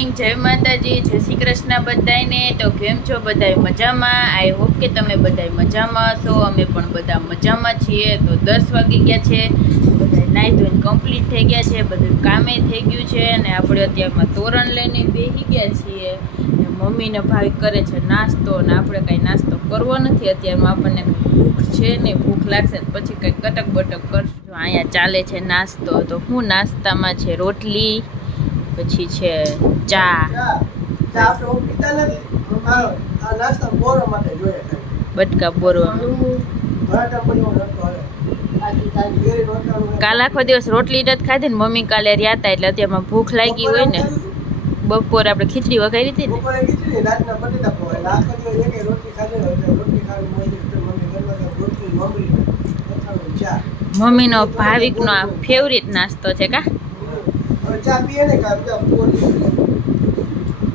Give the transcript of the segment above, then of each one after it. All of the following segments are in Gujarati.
મોર્નિંગ, જય માતાજી, જય શ્રી કૃષ્ણ બધાને। તો કેમ છો બધાય મજામાં? આઈ હોપ કે તમે બધાય મજામાં છો। અમે પણ બધા મજામાં છીએ। તો 10 વાગી ગયા છે, બધા નાઈ ધોઈને કમ્પ્લીટ થઈ ગયા છે, બધું કામે થઈ ગયું છે અને આપણે અત્યારમાં તોરણ લઈને બેસી ગયા છીએ। મમ્મી ને ભાઈ કરે છે નાસ્તો અને આપણે કાંઈ નાસ્તો કરવો નથી અત્યારમાં। આપણને ભૂખ છે ને, ભૂખ લાગશે પછી કંઈક કટક બટક કરશું। અહીંયા ચાલે છે નાસ્તો। તો હું નાસ્તામાં છે રોટલી, પછી છે ચા, બટકા બોરવા। કાલ આખો દિવસ રોટલી નથી ખાધી ને, મમ્મી કાલે રહ્યા હતા એટલે અત્યારમાં ભૂખ લાગી હોય ને। બપોરે આપણે ખીચડી વઘારી હતી ને, મમ્મીનો ભાવિકનો આ ફેવરિટ નાસ્તો છે કા।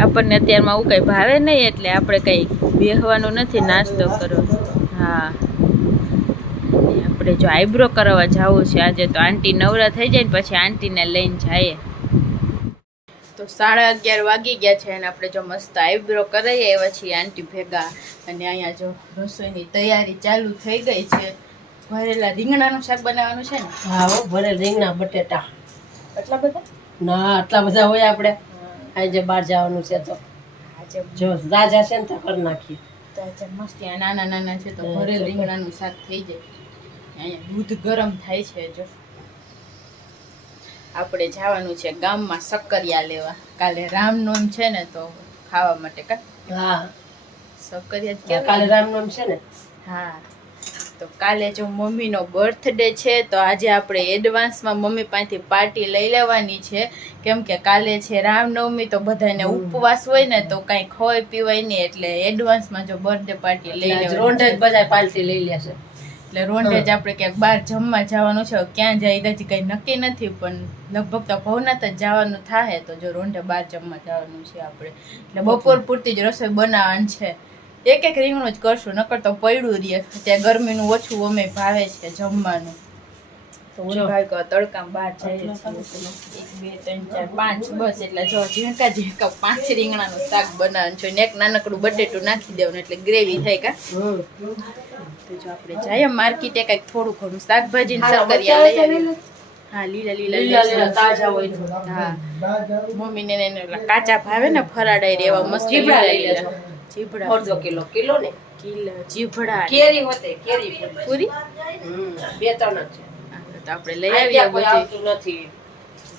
આપણને અત્યારમાં આવું કંઈ ભાવે નહીં એટલે આપણે કંઈ બેહવાનું નથી, નાસ્તો કરો। હા, આપણે જો આઈબ્રો કરાવવા જવું છે આજે। તો આંટી નવરા થઈ જાય ને પછી આંટીને લઈને જઈએ। તો 11:30 વાગી ગયા છે અને આપણે જો મસ્ત આઈબ્રો કરાવી આવ્યા છીએ આંટી ભેગા। અને અહીંયા જો રસોઈની તૈયારી ચાલુ થઈ ગઈ છે। ભરેલા રીંગણાનું શાક બનાવવાનું છે ને? હા હો, ભરેલ રીંગણા બટેટા। એટલા બધા? ના, આટલા બધા હોય આપણે? આજે બહાર જવાનું છે તો આજે જો જાજા છે ને તો કરી નાખીએ। તો આજે મસ્ત નાના નાના છે તો ભરેલ રીંગણાનું શાક થઈ જાય। અહીંયા દૂધ ગરમ થાય છે। જો આપણે જવાનું છે ગામમાં શક્કરિયા લેવા। કાલે રામનવમી છે ને તો ખાવા માટે કા? હા, શક્કરિયા કાલે રામનવમી છે ને? હા, તો કાલે જો મમ્મીનો બર્થડે છે તો આજે આપણે એડવાન્સમાં મમ્મી પાસેથી પાર્ટી લઈ લેવાની છે। કેમ કે કાલે છે રામનવમી તો બધાને ઉપવાસ હોય ને તો કાંઈ ખવાય પીવાય નહીં, એટલે એડવાન્સમાં જો બર્થડે પાર્ટી લઈ લેવાની। રોંઢે જ બધા પાર્ટી લઈ લેશે એટલે રોંઢે જ આપણે ક્યાંક બહાર જમવા જવાનું છે। ક્યાં જાય હજી કંઈ નક્કી નથી, પણ લગભગ તો ભવનાથ જ જવાનું થાય। તો જો રોંઢે બહાર જમવા જવાનું છે આપણે, એટલે બપોર પૂરતી જ રસોઈ બનાવવાની છે। એક રીંગણું જ કરશું, નકર તો પડ્યું રહે। ત્યાં ગરમીનું ઓછું અમે ભાવે છે જમવાનું। તો હું ભાઈ કહો તડકામાં બહાર જઈએ છીએ 1 2 3 4 5 બસ, એટલે જો ઝીણકા ઝીણકા 5 રીંગણાનું શાક બનાવવાનું છે ને એક નાનકડું બટેટું નાખી દેવાનું એટલે ગ્રેવી થાય કા। તો જો આપણે જઈએ માર્કેટે કંઈક થોડું ઘણું શાકભાજી ને શક્કરિયા લઈ આવીએ। હા, લીલા તાજા હોય તો। હા, મમ્મીને કાચા ભાવે ને ફરાડાઈ એવા મસ્ત લીલા ચીભડા અડધો કિલો ને ચીભડા કેરી હોતે કેરી પૂરી 2-3 છે તો આપણે લઈ આવીએ બધી। આવતું નથી।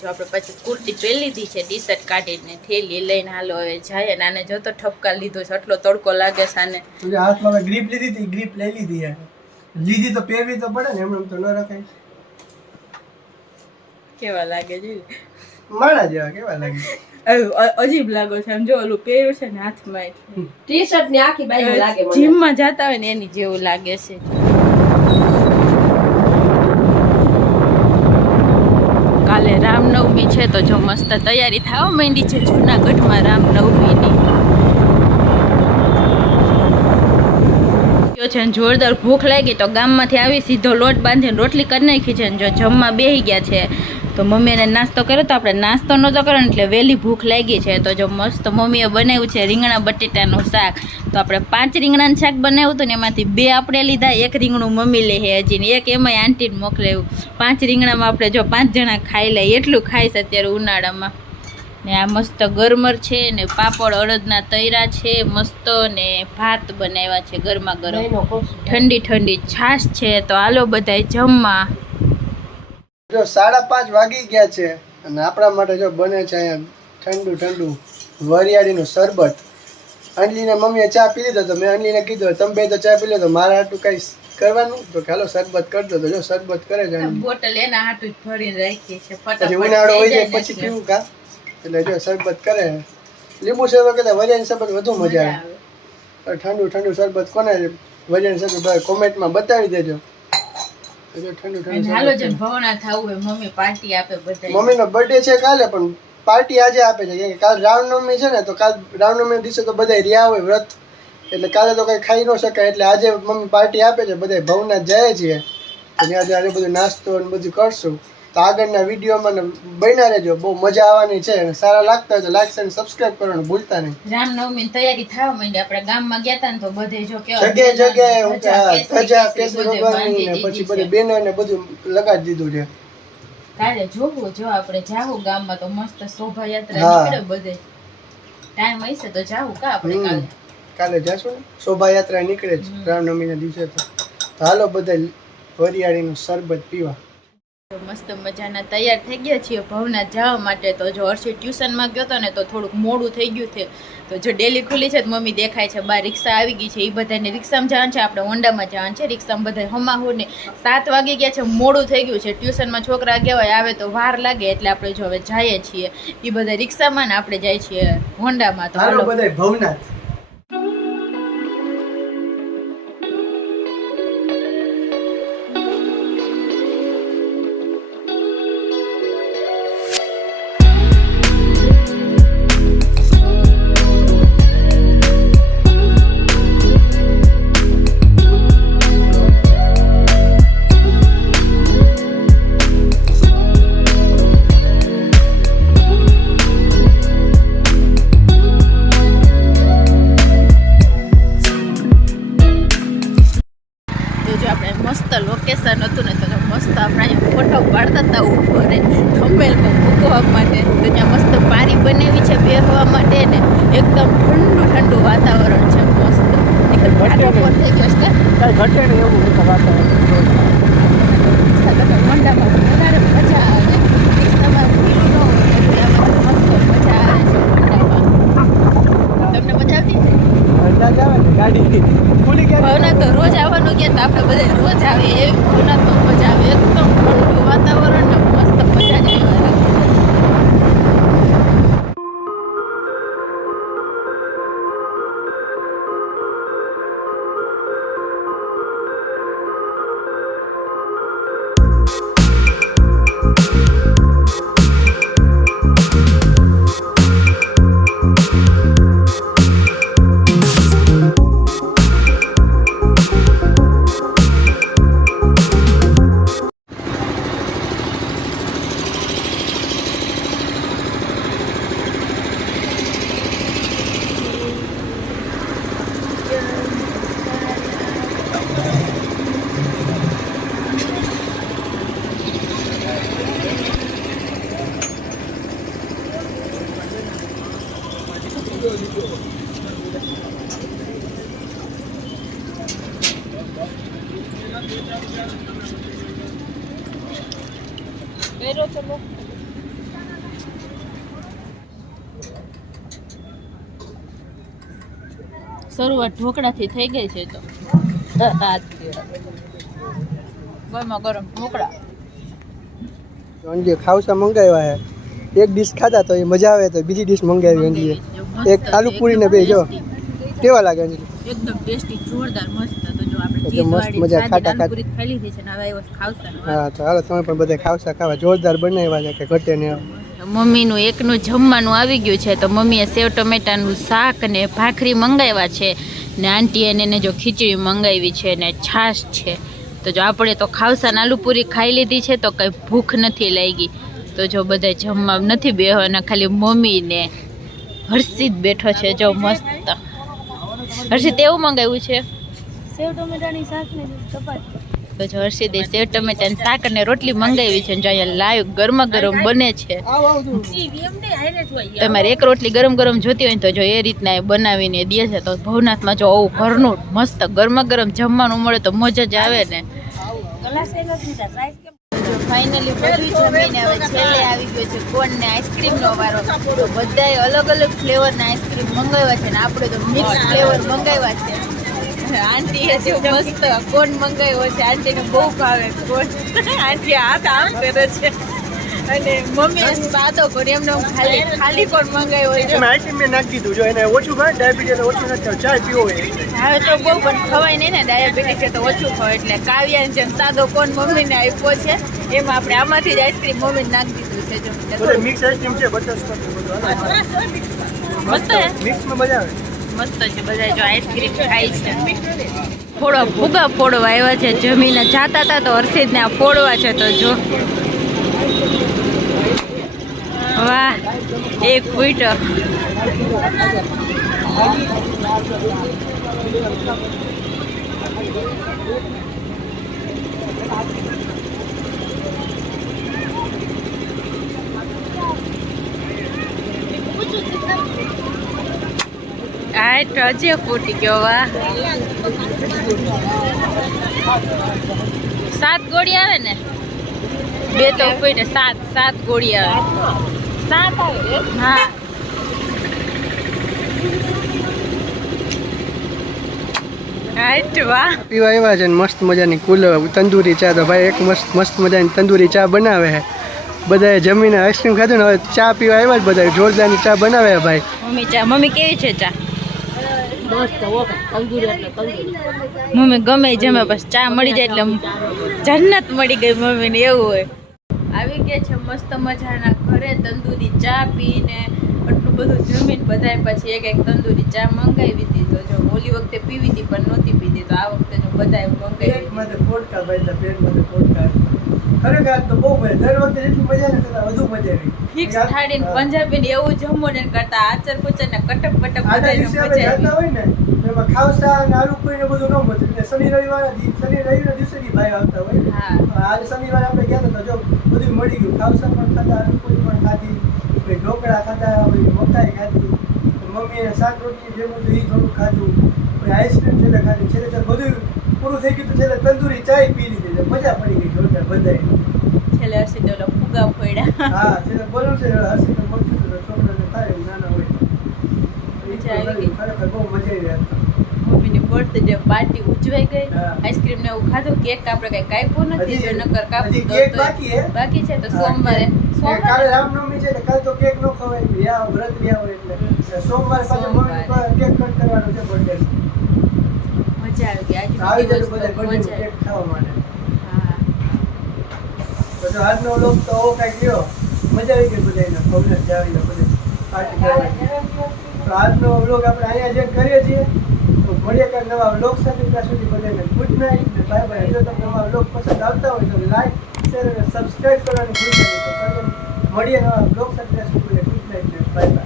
જો આપણે પછી કુર્તી પહેરી લીધી છે, ટી શર્ટ કાઢીને થેલી લઈને હાલો હવે જાય। નાને જો તો ઠપકા લીધો છે, આટલો તડકો લાગે છે આને। હાથમાં ગ્રીપ લીધી હતી, ગ્રીપ લઈ લીધી લીધી તો પહેરવી તો પડે ને, એમ તો ન રખાય। કેવા લાગે છે? માણા જેવા કેવા લાગે? અજીબ લાગો છે આમ, જો ઓલું પહેર્યું છે ને હાથમાં, ટી શર્ટ ની આખી બાઈ લાગે મને। જીમમાં જતા હોય ને એની જેવું લાગે છે। કાલે રામનવમી છે તો જો મસ્ત તૈયારી થવા માંડી છે જૂનાગઢમાં રામનવમીની। છે જોરદાર ભૂખ લાગી તો ગામમાંથી આવી સીધો લોટ બાંધીને રોટલી કરી નાખી છે ને જો જમવા બેસી ગયા છે। તો મમ્મીને નાસ્તો કર્યો તો આપણે નાસ્તો નહોતો કર્યો ને એટલે વહેલી ભૂખ લાગી છે। તો જો મસ્ત મમ્મીએ બનાવ્યું છે રીંગણા બટેટાનું શાક। તો આપણે 5 રીંગણાનું શાક બનાવ્યું હતું ને એમાંથી 2 આપણે લીધા, 1 રીંગણું મમ્મી લે છે હજી ને 1 એમાંય આંટીને મોકલાવ્યું। 5 રીંગણામાં આપણે જો 5 જણા ખાઈ લઈએ એટલું ખાઈશ અત્યારે ઉનાળામાં। ને આ મસ્ત ગરમર છે ને પાપડ અડદના તૈરા છે મસ્ત, ને ભાત બનાવ્યા છે ગરમા ગરમ, ઠંડી ઠંડી છાશ છે। તો હાલો બધાય જમવા। જો 5:30 વાગી ગયા છે અને આપણા માટે જો બને છે અહીંયા ઠંડુ ઠંડુ વરિયાળીનું શરબત। અંજલીને મમ્મીએ ચા પી લીધો તો મેં અંજલીને કીધું તમે બે તો ચા પી લો, તો મારા હાટું કઈ કરવાનું તો હાલો શરબત કરજો। તો જો શરબત કરે છે, બોટલ એના હાટું જ ભરીને રાખી છે, પછી ઉનાળો હોય જાય પછી પીવું કા, એટલે જો શરબત કરે। લીંબુ શરબત કરતા વરિયાળી શરબત વધુ મજા આવે। ઠંડુ ઠંડુ શરબત કોને વરિયાળી શરબત કોમેન્ટમાં બતાવી દેજો। મમ્મીનો બર્થડે છે કાલે, પણ પાર્ટી આજે આપે છે કે કાલ રામનવમી છે ને, તો કાલ રામનવમી દિવસે તો બધા રહ્યા હોય વ્રત, એટલે કાલે તો કઈ ખાઈ ન શકાય, એટલે આજે મમ્મી પાર્ટી આપે છે। બધા ભવનાથ જાય છીએ તો ત્યાં આજે બધું નાસ્તો ને બધું કરશું। તો આગળના વિડીયોમાં બન્યા રહેજો, બહુ મજા આવવાની છે. અને સારા લાગતા હોય તો લાઈક અને સબસ્ક્રાઇબ કરવાનું ભૂલતા નહીં. રામનવમીની તૈયારી થવા માંડી. આપણે ગામમાં ગયા હતા ને તો બધે જો કેવા જગ્યાએ ધજા કેસરી ભગવાનની ને પછી બધી બેનર ને બધું લગાડી દીધું છે. કાલે જોવું જો આપણે જાવું ગામમાં તો મસ્ત શોભાયાત્રા નીકળે બધે. ટાઈમ હશે તો જાવું કા આપણે કાલે જાશું ને શોભાયાત્રા નીકળે છે રામનવમીના દિવસે. તો હાલો બધા વરિયાળીનું શરબત પીવા. મસ્ત મજાના તૈયાર થઈ ગયા છીએ ભવનાથ જવા માટે. તો જો હર્ષિ ટ્યુશનમાં ગયો હતો ને તો થોડુંક મોડું થઈ ગયું છે. તો જો ડેલી ખુલી છે તો મમ્મી દેખાય છે બહાર રિક્ષા આવી ગઈ છે. એ બધાને રિક્ષામાં જવાનું છે, આપણે હોન્ડામાં જવાનું છે. રિક્ષામાં બધા હમાહુર ને 7 વાગી ગયા છે, મોડું થઈ ગયું છે. ટ્યુશનમાં છોકરા કહેવાય આવે તો વાર લાગે એટલે આપણે જો હવે જઈએ છીએ. એ બધા રિક્ષામાં ને આપણે જાય છીએ હોન્ડામાં. તો હાલો બધા ભવનાથ. લોકેશન હતું ને તો મસ્ત આપણે અહીંયા ફોટો પાડતા હતા ઉપર થંબનેલમાં મૂકવા માટે. તો ત્યાં મસ્ત પારી બનાવી છે બેસવા માટે ને એકદમ ઠંડુ ઠંડુ વાતાવરણ છે. મસ્ત ઘટે ને એવું વાતાવરણ મંડામાં વધારે મજા આવે. રિક્ષામાં ભીડ ન હોય એટલે આમાં મસ્ત મજા આવે છે મંડામાં. તમને મજા આવતી છે? ભવનાથ તો રોજ આવવાનું કે તો આપણે બધા રોજ આવે એવી ભવનાથમાં મજા આવે. એકદમ ઠંડુ વાતાવરણ ને મસ્ત મજા જ આવે. શરૂઆત ઢોકળાથી થઈ ગઈ છે. તો ગરમા ગરમ ઢોકળા ખાવસા મંગાવ્યા છે. એક ડીશ ખાતા તો એ મજા આવે તો બીજી ડીશ મંગાવી અંજલીએ. એક આલુ પૂરી ને બે જો કેવા લાગે અંજલી? એકદમ ટેસ્ટી જોરદાર મસ્ત. તો જો આપણે મસ્ત ચીઝવાળી મજા સાદી ખાટા આલુ પૂરી ખાઈ લીધી છે ને હવે આવ્યો ખાવસા. હા તો હાલો તમે પણ બધા ખાવસા ખાવા. જોરદાર બનાવ્યા છે કે ઘટે ને. મમ્મીનું એકનું જમવાનું આવી ગયું છે. તો મમ્મીએ સેવ ટમેટાનું શાક ને ભાખરી મંગાવ્યા છે ને આંટીએ એને જો ખીચડી મંગાવી છે ને છાશ છે. તો જો આપણે તો ખાવસા આલુ પૂરી ખાઈ લીધી છે તો કંઈ ભૂખ નથી લાગી. તો જો બધા જમવા નથી બેહવાના, ખાલી મમ્મી ને હર્ષિત બેઠો છે. જો મસ્ત હર્ષિત એવું મંગાવ્યું છે સેવ ટમેટાની શાક ને ચપાતી. તો જો હર્ષિતે સેવ ટમેટાની શાક અને રોટલી મંગાવી છે. જો અહીંયા લાઈવ ગરમા ગરમ બને છે. તમારે એક રોટલી ગરમ ગરમ જોતી હોય તો જો એ રીતના એ બનાવીને દે છે. તો ભવનાથમાં જો આવું ઘરનું મસ્ત ગરમા ગરમ જમવાનું મળે તો મજા જ આવે ને. ફાઇનલી બધું જમીને હવે છેલ્લે આવી ગયો છે કોન ને આઈસ્ક્રીમનો વારો. તો બધાએ અલગ અલગ ફ્લેવરના આઈસ્ક્રીમ મંગાવ્યા છે ને આપણે તો મિક્સ ફ્લેવર મંગાવ્યા છે. આંટીએ જો મસ્ત કોન મંગાવ્યો છે. આંટીને બહુ ભાવે કોન. આંટી હાથ આમ કરે છે અને મમ્મીએ સાદો કોન એમને ખાલી કોન મંગાવ્યો છે. આઈસ્ક્રીમ મેં નાખી દીધું. જો એને ઓછું ભાવે ડાયાબિટીસ ઓછું નથી. ચા પીવો હોય હવે તો બહુ પણ ખવાય નહીં ને ડાયાબિટીસ છે તો ઓછું ખવાય. એટલે કાવ્યાને જેમ સાદો કોન મમ્મીને આપ્યો છે એમાં આપણે આમાંથી જ આઈસ્ક્રીમ મમ્મીને નાખી દીધું છે. જો મિક્સ આઈસ્ક્રીમ છે બટરસ્કોચ મસ્ત મિક્સમાં મજા આવે. મસ્ત છે. બધા જો આઈસ્ક્રીમ ખાય છે. ફોડો ફુગા ફોડવા આવ્યા છે. જમીને જાતા હતા તો હર્ષિતને આ ફોડવા છે. તો જો વાહ, એક ફૂટો. આ તો હજી ફૂટી ગયો. વાહ, 7 ગોળી આવે ને, 2 તો ફૂટે, 7 ગોળી આવે. 7 આવે? હા. હાઈટ. વાહ, પીવા આવ્યા છે ને મસ્ત મજાની કુલર તંદૂરી ચા. તો ભાઈ એક મસ્ત મજાની તંદૂરી ચા બનાવે છે. બધાએ જમીને આઈસ્ક્રીમ ખાધું ને હવે ચા પીવા આવ્યા જ બધા. જોરદારની ચા બનાવે છે ભાઈ. મમ્મી કેવી છે ચા? મસ્ત હો ભાઈ, તંદૂરી એટલે તંદૂરી. મમ્મી ગમે જમે પછી ચા મળી જાય એટલે જન્નત મળી ગઈ મમ્મીને, એવું હોય. આવી ગયા છે મસ્ત મજાના ઘરે, તંદૂરી ચા પીને આટલું બધું જમીન બધાય પછી એક તંદૂરી ચા મંગાવી હતી. તો જો ઓલી વખતે પીવી હતી પણ નહોતી પીધી, તો આ વખતે જો બધાએ મંગાવી. ખરેખર તો બહુ મજા. દર વખતે જેટલી મજા ને કરતા વધુ મજા આવી. ફિક્સ થાળી ને પંજાબી ને એવું જમવું ને કરતા આચર કુચર ને કટક કટક આના બધાને દિવસે આપણે મજા જતા આવી. હોય ને એમાં ખાવસા અને આલુ પૂરી ને બધું ન મળતું. એટલે શનિ રવિના દિવસે બી ભાઈ આવતા હોય. હા, આજે શનિવારે આપણે ગયા હતા તો જો બધું મળી ગયું. ખાવસા પણ ખાધા, આલુ પૂરી પણ ખાધી, પછી ઢોકળા ખાધા, પછી મકાઈ ખાધી, મમ્મીએ શાક રોટલી જે બધું એ થોડું ખાધું, પછી આઈસ્ક્રીમ છેલ્લે ખાધી. છેલ્લે બધું પૂરું થઈ ગયું તો છેલ્લે તંદૂરી ચાય પી લીધી. મજા પડી ગઈ જોરદાર બધાય. છેલ્લે હસી તો ઓલા ફુગા ફોડ્યા. હા, છેલ્લે બોલું છે હસી તો મળતું હતું. છોકરાને થાય એવું નાના હોય. મજા આવી ગઈ. ખરેખર બહુ મજા આવી હતી. મમ્મીની બર્થડે પાર્ટી ઉજવાઈ ગઈ. હા. આઈસ્ક્રીમ ને એવું ખાધું. કેક આપણે કઈ કાપ્યું નથી, જો નકર હજી કાપ્યું કેક તો બાકી હે. બાકી છે. તો હા, સોમવારે કાલે રામનવમી છે એટલે કાલે તો કેક નો ખવાય. યા વ્રત રહ્યા હોય એટલે સોમવારે પાછો મમ્મી કેક કટ કરવાનો છે બર્થડે. મજા આવી ગઈ. આવી આજે જજો બધા બર્થડે મજા કેક ખાવા માટે. હા. તો જો આજનો વ્લોગ તો આવો કાંઈક રહ્યો. મજા આવી ગઈ બધાને. પવન જાવીને બધે પાર્ટી કરવાની. તો આજનો વ્લોગ આપણે અહીંયા જે કરીએ છીએ. તો મળીએ કાંઈક નવા વ્લોગ સાથે. ત્યાં સુધી બધાને ગુડ નાઇટ ને બાય બાય. જો તમને નવા વ્લોગ પસંદ આવતા હોય તો લાઈક શેર અને સબસ્ક્રાઈબ કરવાનું ભૂલતા નહીં. તો મળીએ નવા વ્લોગ સાથે. ત્યાં સુધી ગુડ નાઇટ ને બાય બાય.